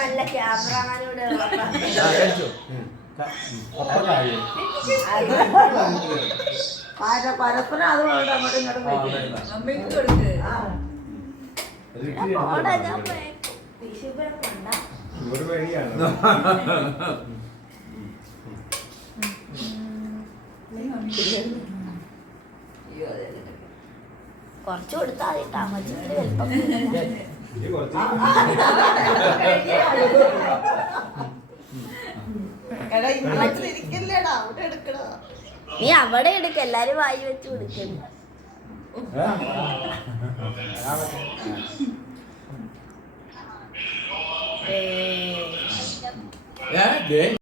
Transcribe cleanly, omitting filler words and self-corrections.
നല്ല ക്യാമറമാനോട് പരസ്പരം അതുകൊണ്ട് അങ്ങോട്ടും ഇങ്ങോട്ടും കൊടുക്ക്. കുറച്ച് കൊടുത്താൽ മതി വലുപ്പം. നീ അവിടെ എടുക്ക, എല്ലാരും വായി വെച്ച് കൊടുക്കുന്നു.